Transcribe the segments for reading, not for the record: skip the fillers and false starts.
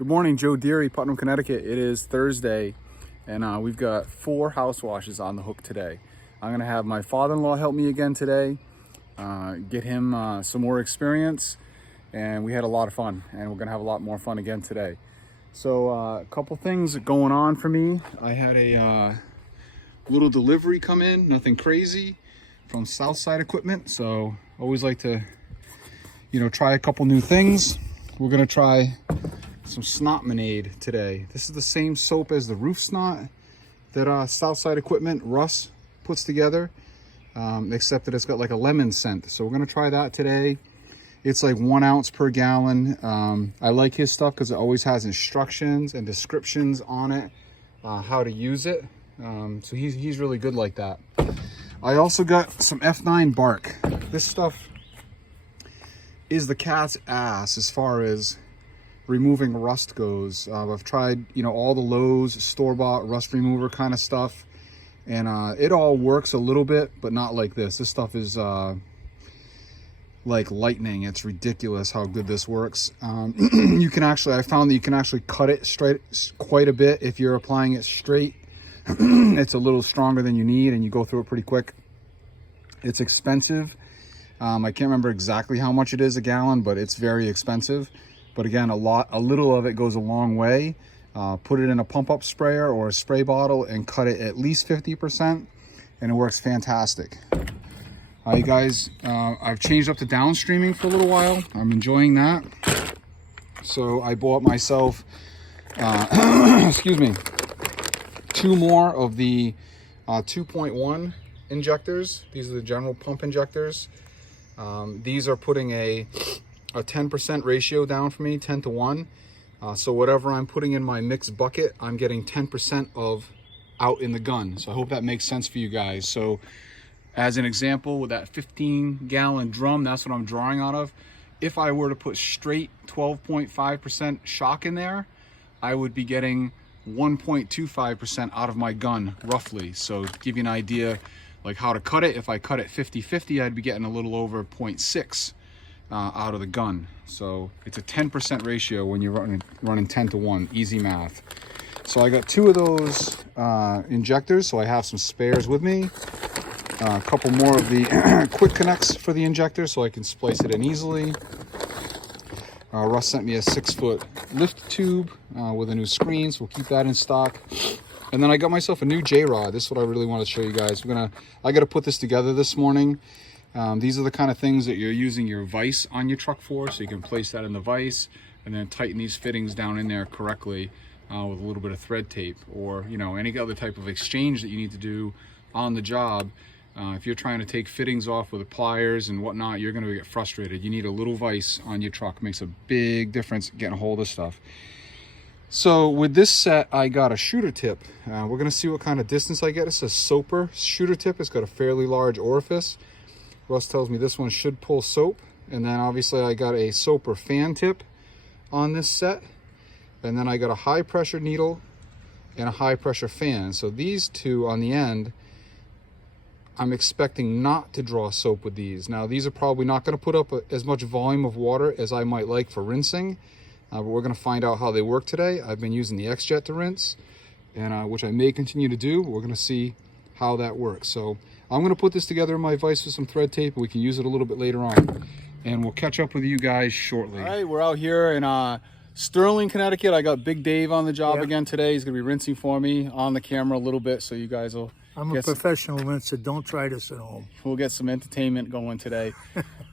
Good morning, Joe Deary, Putnam, Connecticut. It is Thursday, and we've got 4 house washes on the hook today. I'm gonna have my father-in-law help me again today, get him some more experience, and we had a lot of fun, and we're gonna have a lot more fun again today. So a couple things going on for me. I had a little delivery come in, nothing crazy, from Southside Equipment. So always like to, try a couple new things. We're gonna try some snotmonade today. This is the same soap as the roof snot that Southside Equipment, Russ, puts together, except that it's got like a lemon scent. So we're gonna try that today. It's like 1 ounce per gallon. I like his stuff because it always has instructions and descriptions on it, how to use it. So he's really good like that. I also got some F9 bark. This stuff is the cat's ass as far as removing rust goes. I've tried, all the Lowe's store-bought rust remover kind of stuff, and it all works a little bit, but not like this. This stuff is like lightning. It's ridiculous how good this works. I found that you can actually cut it straight quite a bit if you're applying it straight. It's a little stronger than you need, and you go through it pretty quick. It's expensive. I can't remember exactly how much it is a gallon, but it's very expensive. But again, a little of it goes a long way. Put it in a pump-up sprayer or a spray bottle and cut it at least 50%, and it works fantastic. You guys, I've changed up to downstreaming for a little while. I'm enjoying that. So I bought myself, excuse me, 2 more of the 2.1 injectors. These are the general pump injectors. These are putting a 10% ratio down for me, 10 to 1. So whatever I'm putting in my mixed bucket, I'm getting 10% of out in the gun. So I hope that makes sense for you guys. So as an example, with that 15-gallon drum, that's what I'm drawing out of. If I were to put straight 12.5% shock in there, I would be getting 1.25% out of my gun, roughly. So to give you an idea like how to cut it, if I cut it 50-50, I'd be getting a little over 0.6 out of the gun. So it's a 10% ratio when you're running 10 to 1, easy math. So I got 2 of those injectors, so I have some spares with me. A couple more of the quick connects for the injector so I can splice it in easily. Russ sent me a 6-foot lift tube with a new screen, so we'll keep that in stock. And then I got myself a new Jrod. This is what I really want to show you guys. I got to put this together this morning. These are the kind of things that you're using your vise on your truck for, so you can place that in the vise and then tighten these fittings down in there correctly with a little bit of thread tape, or any other type of exchange that you need to do on the job. If you're trying to take fittings off with pliers and whatnot, you're going to get frustrated. You need a little vise on your truck. It makes a big difference getting a hold of stuff. So with this set, I got a shooter tip. We're going to see what kind of distance I get. It's a Soper shooter tip. It's got a fairly large orifice. Russ tells me this one should pull soap. And then obviously I got a Soper fan tip on this set. And then I got a high pressure needle and a high pressure fan. So these 2 on the end, I'm expecting not to draw soap with these. Now these are probably not going to put up as much volume of water as I might like for rinsing. But we're going to find out how they work today. I've been using the X-Jet to rinse, and which I may continue to do. We're going to see how that works. So I'm going to put this together in my vise with some thread tape, and we can use it a little bit later on. And we'll catch up with you guys shortly. All right, we're out here in Sterling, Connecticut. I got Big Dave on the job again today. He's going to be rinsing for me on the camera a little bit, so you guys will... I'm a professional rinser. Don't try this at home. We'll get some entertainment going today.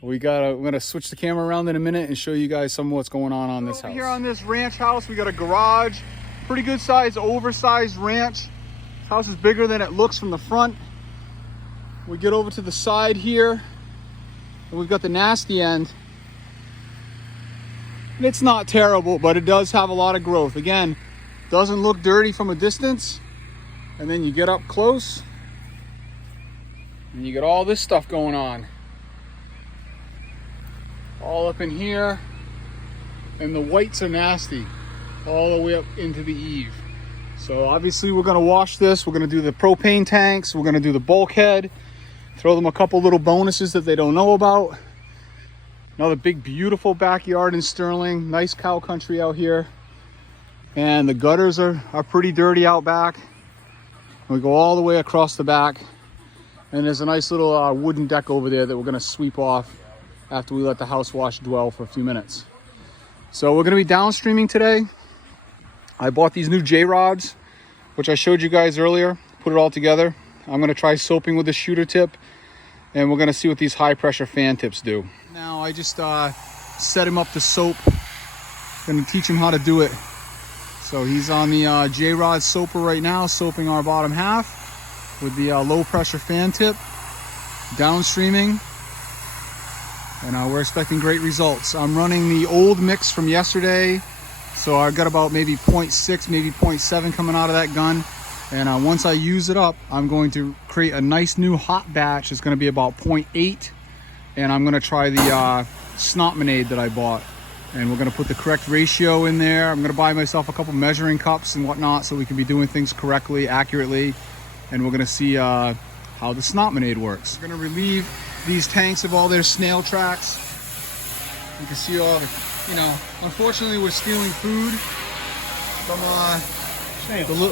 We're going to switch the camera around in a minute and show you guys some of what's going on this house. Here on this ranch house, we got a garage. Pretty good size, oversized ranch. This house is bigger than it looks from the front. We get over to the side here, and we've got the nasty end. And it's not terrible, but it does have a lot of growth. Again, doesn't look dirty from a distance. And then you get up close and you get all this stuff going on. All up in here. And the whites are nasty. All the way up into the eave. So obviously we're gonna wash this. We're gonna do the propane tanks. We're gonna do the bulkhead. Throw them a couple little bonuses that they don't know about. Another big, beautiful backyard in Sterling. Nice cow country out here. And the gutters are pretty dirty out back. We go all the way across the back. And there's a nice little wooden deck over there that we're gonna sweep off after we let the house wash dwell for a few minutes. So we're gonna be downstreaming today. I bought these new J-rods, which I showed you guys earlier, put it all together. I'm gonna try soaping with the shooter tip, and we're gonna see what these high pressure fan tips do. Now I just set him up to soap. Gonna teach him how to do it. So he's on the J-rod soaper right now, soaping our bottom half with the low pressure fan tip, downstreaming, and we're expecting great results. I'm running the old mix from yesterday, so I've got about maybe 0.6, maybe 0.7 coming out of that gun. And once I use it up, I'm going to create a nice new hot batch. It's gonna be about 0.8, and I'm gonna try the Snotmanade that I bought. And we're gonna put the correct ratio in there. I'm gonna buy myself a couple measuring cups and whatnot so we can be doing things correctly, accurately. And we're gonna see how the Snotmanade works. We're gonna relieve these tanks of all their snail tracks. You can see all the, unfortunately we're stealing food from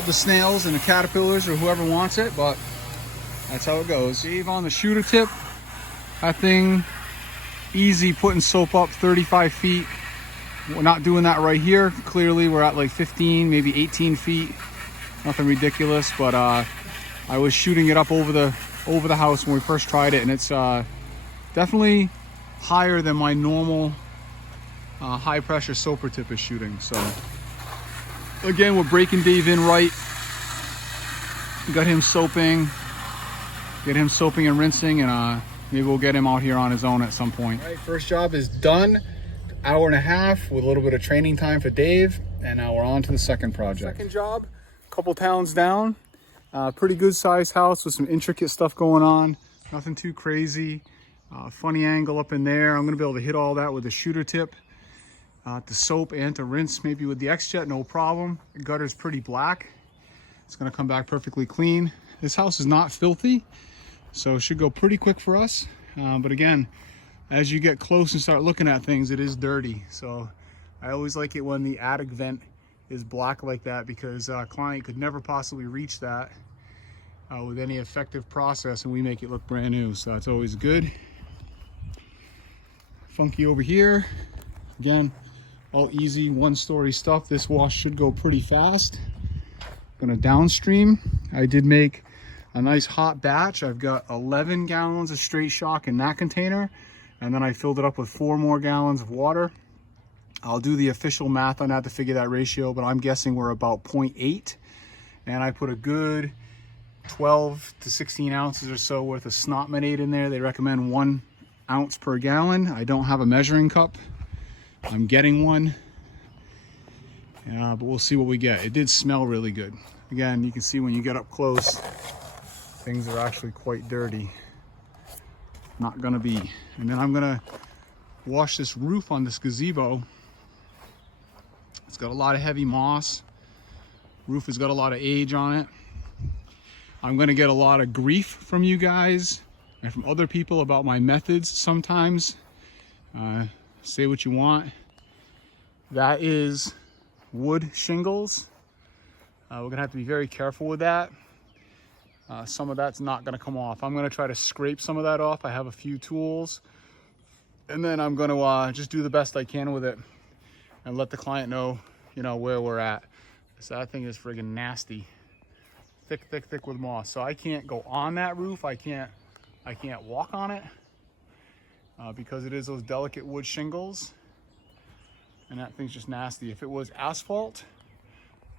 the snails and the caterpillars or whoever wants it, but that's how it goes. Dave on the shooter tip, that thing, easy putting soap up 35 feet. We're not doing that right here. Clearly we're at like 15, maybe 18 feet. Nothing ridiculous, but I was shooting it up over the house when we first tried it, and it's definitely higher than my normal high pressure soaper tip is shooting. So again, we're breaking Dave in right. Got him soaping, and rinsing, and maybe we'll get him out here on his own at some point. All right, first job is done. Hour and a half with a little bit of training time for Dave, and now we're on to the second project. Second job, a couple towns down. Pretty good sized house with some intricate stuff going on. Nothing too crazy. Funny angle up in there. I'm gonna be able to hit all that with a shooter tip. To soap and to rinse maybe with the X-Jet, no problem. The gutter's pretty black. It's gonna come back perfectly clean. This house is not filthy, so it should go pretty quick for us. But again, as you get close and start looking at things, it is dirty. So I always like it when the attic vent is black like that, because a client could never possibly reach that with any effective process, and we make it look brand new. So that's always good. Funky over here. Again, all easy one-story stuff. This wash should go pretty fast. Gonna downstream. I did make a nice hot batch. I've got 11 gallons of straight shock in that container, and then I filled it up with 4 more gallons of water. I'll do the official math on that to figure that ratio, but I'm guessing we're about 0.8. And I put a good 12 to 16 ounces or so worth of Snotmanade in there. They recommend 1 ounce per gallon. I don't have a measuring cup. I'm getting one, but we'll see what we get. It did smell really good. Again, you can see when you get up close, things are actually quite dirty. Not gonna be. And then I'm gonna wash this roof on this gazebo. It's got a lot of heavy moss. Roof has got a lot of age on it. I'm gonna get a lot of grief from you guys and from other people about my methods sometimes. Say what you want. That is wood shingles. We're gonna have to be very careful with that. Some of that's not gonna come off. I'm gonna try to scrape some of that off. I have a few tools. And then I'm gonna just do the best I can with it and let the client know, where we're at. So that thing is friggin' nasty. Thick, thick, thick with moss. So I can't go on that roof. I can't walk on it because it is those delicate wood shingles. And that thing's just nasty. If it was asphalt,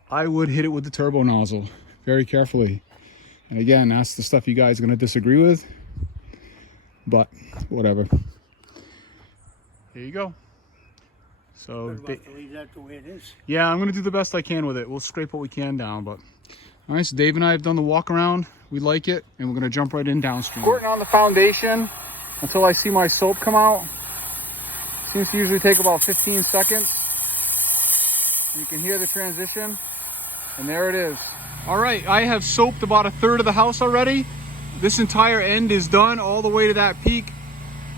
I would hit it with the turbo nozzle very carefully. And again, that's the stuff you guys are gonna disagree with, but whatever. Here you go. So leave that the way it is. yeah, I'm gonna do the best I can with it. We'll scrape what we can down, but all right. So Dave and I have done the walk around. We like it, and we're gonna jump right in downstream. Squirting on the foundation until I see my soap come out. Seems to usually take about 15 seconds. You can hear the transition, and there it is. All right, I have soaped about 1/3 of the house already. This entire end is done all the way to that peak.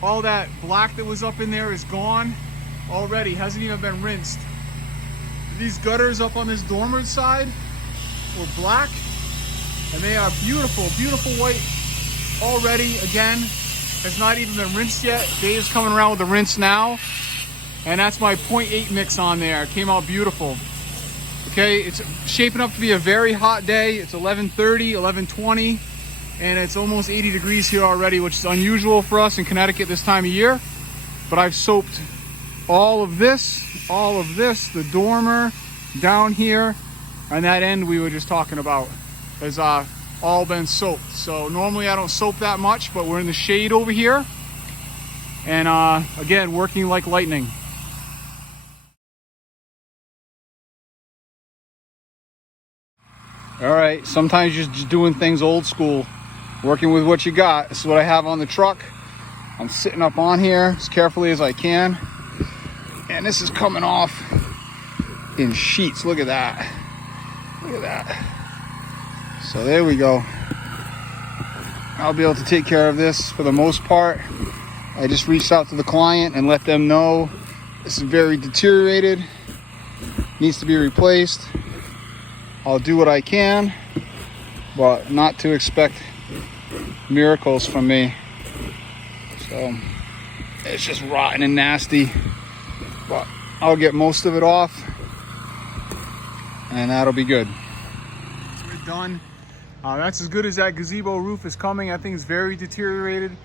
All that black that was up in there is gone already. Hasn't even been rinsed. These gutters up on this dormer side were black, and they are beautiful, beautiful white already. Again, has not even been rinsed yet. Dave's coming around with the rinse now, and that's my 0.8 mix on there. It came out beautiful. Okay, it's shaping up to be a very hot day. It's 11:30, 11:20, and it's almost 80 degrees here already, which is unusual for us in Connecticut this time of year. But I've soaped all of this, the dormer down here, and that end we were just talking about has all been soaped. So normally I don't soap that much, but we're in the shade over here, and again, working like lightning. All right, sometimes you're just doing things old school, working with what you got. This is what I have on the truck. I'm sitting up on here as carefully as I can, and this is coming off in sheets. Look at that. Look at that. So there we go. I'll be able to take care of this for the most part. I just reached out to the client and let them know this is very deteriorated, needs to be replaced. I'll do what I can, but not to expect miracles from me. So it's just rotten and nasty, but I'll get most of it off, and that'll be good. We're done. That's as good as that gazebo roof is coming. I think it's very deteriorated.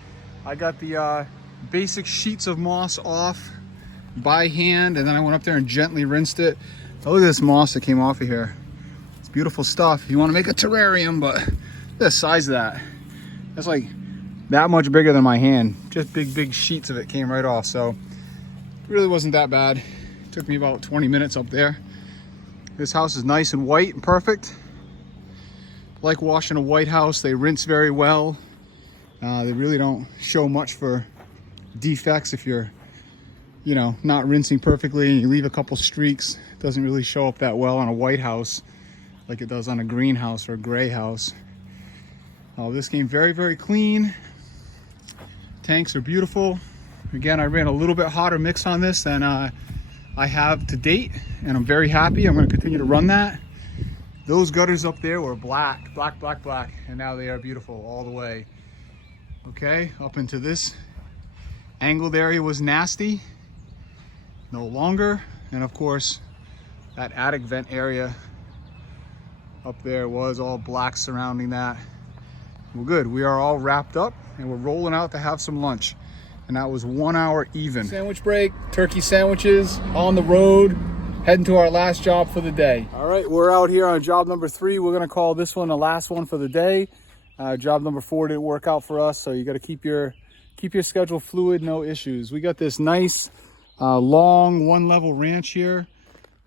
I got the basic sheets of moss off by hand, and then I went up there and gently rinsed it. Oh, look at this moss that came off of here. Beautiful stuff. If you want to make a terrarium, but the size of that, that's like that much bigger than my hand. Just big sheets of it came right off. So it really wasn't that bad. It took me about 20 minutes up there. This house is nice and white and perfect. Like washing a white house, they rinse very well. They really don't show much for defects if you're, you know, not rinsing perfectly and you leave a couple streaks. It doesn't really show up that well on a white house like it does on a greenhouse or a gray house. Oh, this came very clean. Tanks are beautiful. Again, I ran a little bit hotter mix on this than I have to date, and I'm very happy. I'm going to continue to run that. Those gutters up there were black, and now they are beautiful all the way. Okay, up into this angled area was nasty, no longer, and of course that attic vent area up there was all black surrounding that. Well, good. We are all wrapped up and we're rolling out to have some lunch. And that was 1 hour even. Sandwich break, turkey sandwiches on the road, heading to our last job for the day. All right, we're out here on job number 3. We're gonna call this one the last one for the day. Job number 4 didn't work out for us, so you gotta keep your schedule fluid, no issues. We got this nice long 1-level ranch here.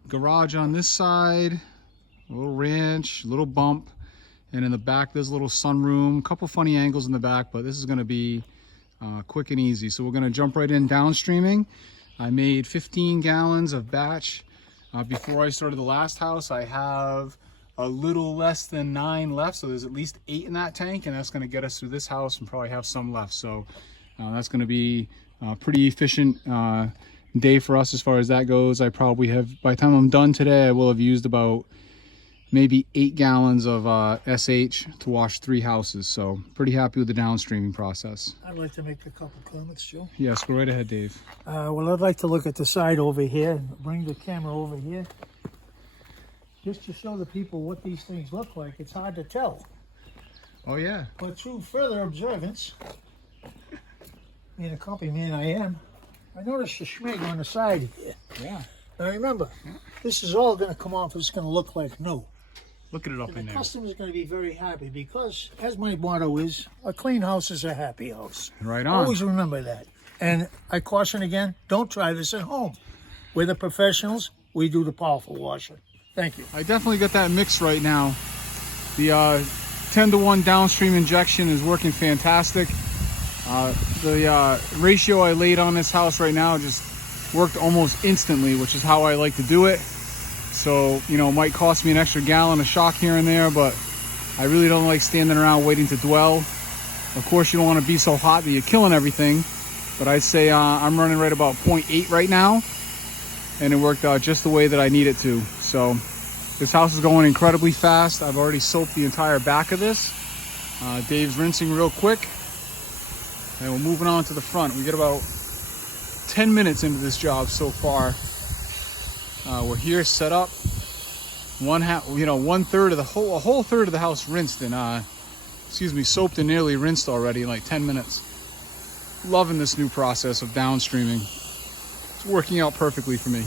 Garage on this side. A little ranch, little bump, and in the back there's a little sunroom. A couple funny angles in the back, but this is going to be quick and easy. So we're going to jump right in downstreaming. I made 15 gallons of batch before I started the last house. I have a little less than 9 left, so there's at least 8 in that tank, and that's going to get us through this house and probably have some left. So that's going to be a pretty efficient day for us as far as that goes. I probably have, by the time I'm done today, I will have used about maybe 8 gallons of SH to wash 3 houses. So pretty happy with the downstreaming process. I'd like to make a couple comments, Joe. Yes, go right ahead, Dave. Well, I'd like to look at the side over here. Bring the camera over here. Just to show the people what these things look like. It's hard to tell. Oh, yeah. But through further observance, being a company man I am, I noticed a schmig on the side here. Yeah. Now remember, this is all going to come off. It's going to look like new. Look at it up And in the there. customer's going to be very happy because, as my motto is, a clean house is a happy house. Right on. Always remember that. And I caution again, don't try this at home. We're the professionals. We do the powerful washing. Thank you. I definitely got that mix right now. The 10-to-1 downstream injection is working fantastic. The ratio I laid on this house right now just worked almost instantly, which is how I like to do it. So, you know, it might cost me an extra gallon of shock here and there, but I really don't like standing around waiting to dwell. Of course, you don't want to be so hot that you're killing everything, but I'd say I'm running right about 0.8 right now, and it worked out just the way that I need it to. So this house is going incredibly fast. I've already soaped the entire back of this. Dave's rinsing real quick. And we're moving on to the front. We get about 10 minutes into this job so far. We're here set up. One third of the whole, a whole third of the house rinsed and soaped and nearly rinsed already in like 10 minutes. Loving this new process of downstreaming. It's working out perfectly for me.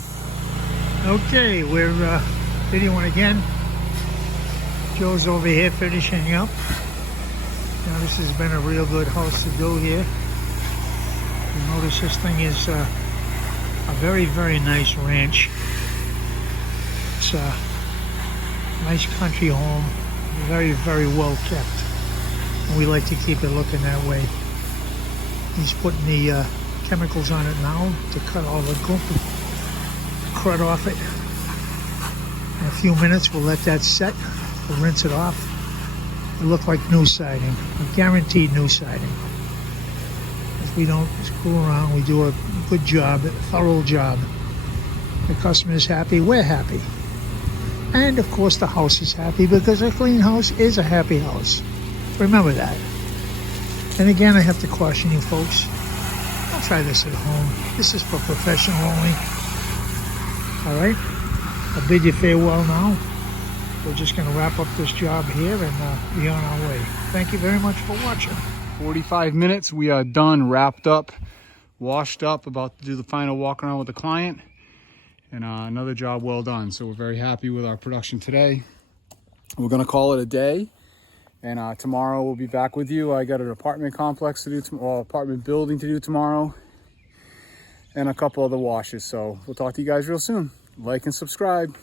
Okay, we're videoing again. Joe's over here finishing up. Now this has been a real good house to do here. You notice this thing is a very, very nice ranch. It's a nice country home, very, very well kept. And we like to keep it looking that way. He's putting the chemicals on it now to cut all the crud off it. In a few minutes we'll let that set, we'll rinse it off. It'll look like new siding, a guaranteed new siding. If we don't screw around, we do a good job, a thorough job. The customer's happy, we're happy. And of course the house is happy, because a clean house is a happy house. Remember that. And again, I have to caution you folks, don't try this at home. This is for professional only. All right, I bid you farewell now. We're just going to wrap up this job here and be on our way. Thank you very much for watching. 45 minutes, we are done, wrapped up, washed up, about to do the final walk around with the client. And another job well done. So we're very happy with our production today. We're going to call it a day. And tomorrow we'll be back with you. I got an apartment complex to do tomorrow, apartment building to do tomorrow, and a couple other washes. So we'll talk to you guys real soon. Like and subscribe.